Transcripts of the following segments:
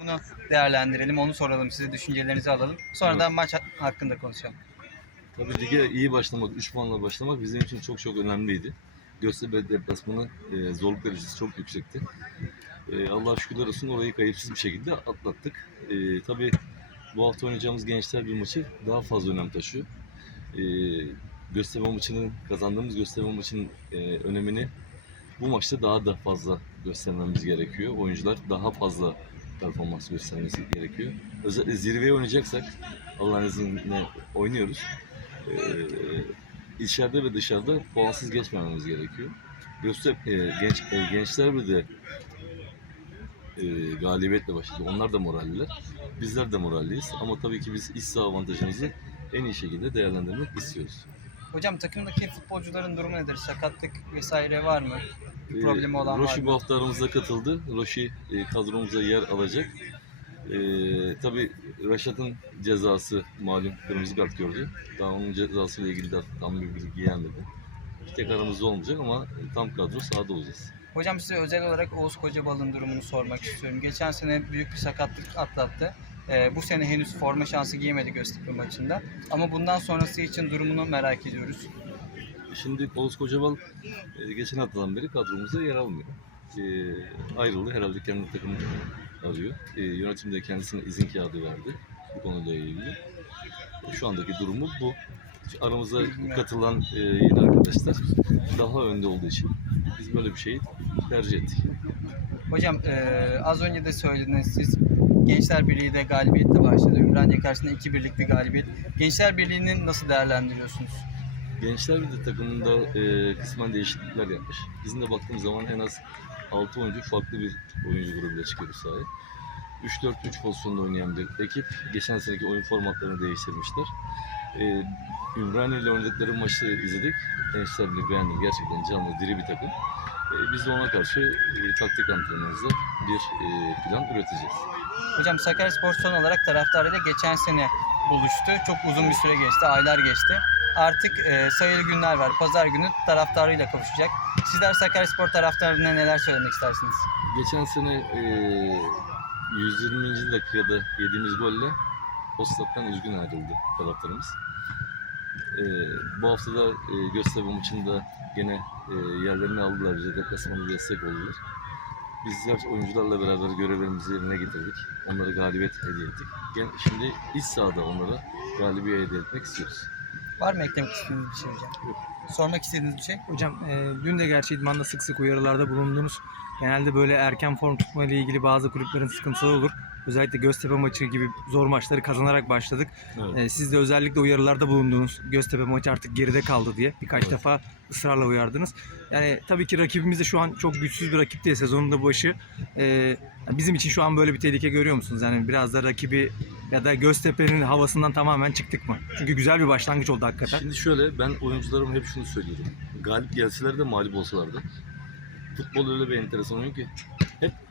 Bunu değerlendirelim, onu soralım, size düşüncelerinizi alalım. Sonra da maç hakkında konuşalım. Tabii lige iyi başlamak, 3 puanla başlamak bizim için çok çok önemliydi. Göztepe deplasmanı e, zorluk derecesi çok yüksekti. E, Allah şükürler olsun orayı kayıpsız bir şekilde atlattık. E, tabii bu hafta oynayacağımız gençler bir maçı daha fazla önem taşıyor. E, Göztepe maçının, kazandığımız Göztepe maçının e, önemini bu maçta daha da fazla göstermemiz gerekiyor. Oyuncular daha fazla performans göstermesi gerekiyor. Özellikle zirveye oynayacaksak Allah'ın izniyle oynuyoruz. Ee, içeride ve dışarıda puansız geçmememiz gerekiyor. Göztepe genç e, gençler bir de e, galibiyetle başladı. Onlar da moralliler. Bizler de moralliyiz. Ama tabii ki biz iç avantajımızı en iyi şekilde değerlendirmek istiyoruz. Hocam takımdaki futbolcuların durumu nedir? Sakatlık vesaire var mı? Bir Ee, problemi olan var Roşi mı? bu hafta aramıza katıldı. Roşi e, kadromuza yer alacak. E, tabii Raşat'ın cezası malum kırmızı kart gördü. Daha onun cezasıyla ilgili de tam bir bilgi gelmedi. Bir tek aramızda olmayacak ama tam kadro sahada olacağız. Hocam size özel olarak Oğuz Kocabal'ın durumunu sormak istiyorum. Geçen sene büyük bir sakatlık atlattı. Ee, bu sene henüz forma şansı giyemedi Göztepe maçında. Ama bundan sonrası için durumunu merak ediyoruz. Şimdi Oğuz Kocabal e, geçen haftadan beri kadromuzda yer almıyor. E, ayrıldı. Herhalde kendi takımını arıyor. E, yönetim de kendisine izin kağıdı verdi bu konuyla ilgili. E, şu andaki durumu bu. Aramıza katılan e, yeni arkadaşlar daha önde olduğu için biz böyle bir şeyi tercih ettik. Hocam eee, az önce de söylediniz siz Gençler Birliği de galibiyetle başladı. Ümraniye karşısında 2-1'lik bir galibiyet. Gençler Birliği'ni nasıl değerlendiriyorsunuz? Gençler bir de takımında e, kısmen değişiklikler yapmış. Bizim de baktığımız zaman en az 6 oyuncu farklı bir oyuncu grubuyla çıkıyoruz sahaya. 3-4-3 pozisyonda oynayan bir ekip. Geçen seneki oyun formatlarını değiştirmişler. E, Ümraniye ile oynadıkları maçı izledik. Gençler bile beğendim. Gerçekten canlı, diri bir takım. E, biz de ona karşı e, taktik antrenörümüzde bir e, plan üreteceğiz. Hocam Sakaryaspor son olarak taraftarıyla geçen sene buluştu. Çok uzun bir süre geçti, aylar geçti. Artık eee, sayılı günler var. Pazar günü taraftarıyla kavuşacak. Sizler Sakaryaspor taraftarına neler söylemek istersiniz? Geçen sene e, 120. dakikada yediğimiz golle o stat'tan üzgün ayrıldı taraftarımız. E, bu hafta da e, Göztepe maçında gene e, yerlerini aldılar bize deplasmanda destek oldular. Bizler oyuncularla beraber görevlerimizi yerine getirdik. Onlara galibiyet hediye ettik. Gen- Şimdi iç sahada onlara galibiyet hediye etmek istiyoruz. Var mı eklemek istediğiniz bir şey hocam? Sormak istediğiniz bir şey? Hocam e, dün de gerçi idmanda sık sık uyarılarda bulundunuz. Genelde böyle erken form tutma ile ilgili bazı kulüplerin sıkıntıları olur. Özellikle Göztepe maçı gibi zor maçları kazanarak başladık. Evet. E, siz de özellikle uyarılarda bulundunuz. Göztepe maçı artık geride kaldı diye. Birkaç Evet. defa ısrarla uyardınız. Yani tabii ki rakibimiz de şu an çok güçsüz bir rakip değil sezonun da başı. E, bizim için şu an böyle bir tehlike görüyor musunuz? Yani biraz da rakibi ya da Göztepe'nin havasından tamamen çıktık mı? Çünkü güzel bir başlangıç oldu hakikaten. Şimdi şöyle ben oyuncularıma hep şunu söylüyorum. Galip gelseler de mağlup olsalar da futbol öyle bir enteresan oyun ki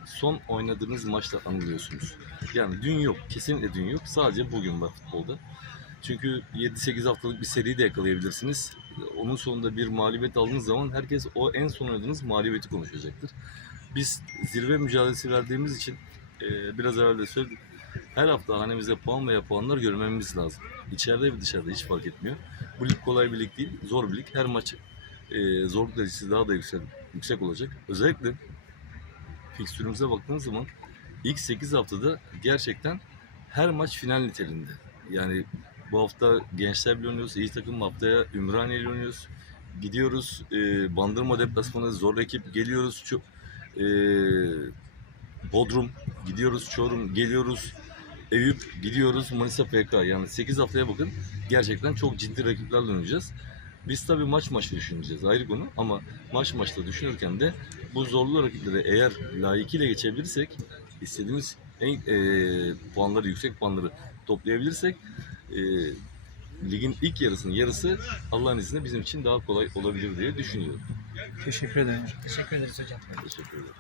son oynadığınız maçla anılıyorsunuz. Yani dün yok. Kesinlikle dün yok. Sadece bugün var futbolda. Çünkü 7-8 haftalık bir seri de yakalayabilirsiniz. Onun sonunda bir mağlubiyet aldığınız zaman herkes o en son oynadığınız mağlubiyeti konuşacaktır. Biz zirve mücadelesi verdiğimiz için e, biraz evvel de söyledik. Her hafta hanemize puan veya puanlar görmemiz lazım. İçeride ve dışarıda hiç fark etmiyor. Bu lig kolay bir lig değil, zor bir lig. Her maç e, zorluk derecesi daha da yüksek, yüksek olacak. Özellikle fikstürümüze baktığınız zaman ilk 8 haftada gerçekten her maç final niteliğinde. Yani bu hafta Gençler Birliği oynuyoruz, iyi takım haftaya Ümraniye ile oynuyoruz. Gidiyoruz e, Bandırma deplasmanı zor rakip geliyoruz. Çok, e, Bodrum gidiyoruz Çorum geliyoruz Eyüp gidiyoruz Manisa PK yani 8 haftaya bakın gerçekten çok ciddi rakiplerle oynayacağız. Biz tabii maç maçı düşüneceğiz ayrı konu ama maç maçta düşünürken de bu zorlu rakipleri eğer layıkıyla geçebilirsek istediğimiz en e, puanları yüksek puanları toplayabilirsek e, ligin ilk yarısının yarısı Allah'ın izniyle bizim için daha kolay olabilir diye düşünüyorum. Teşekkür ederim. Teşekkür ederiz hocam. Teşekkür ederim.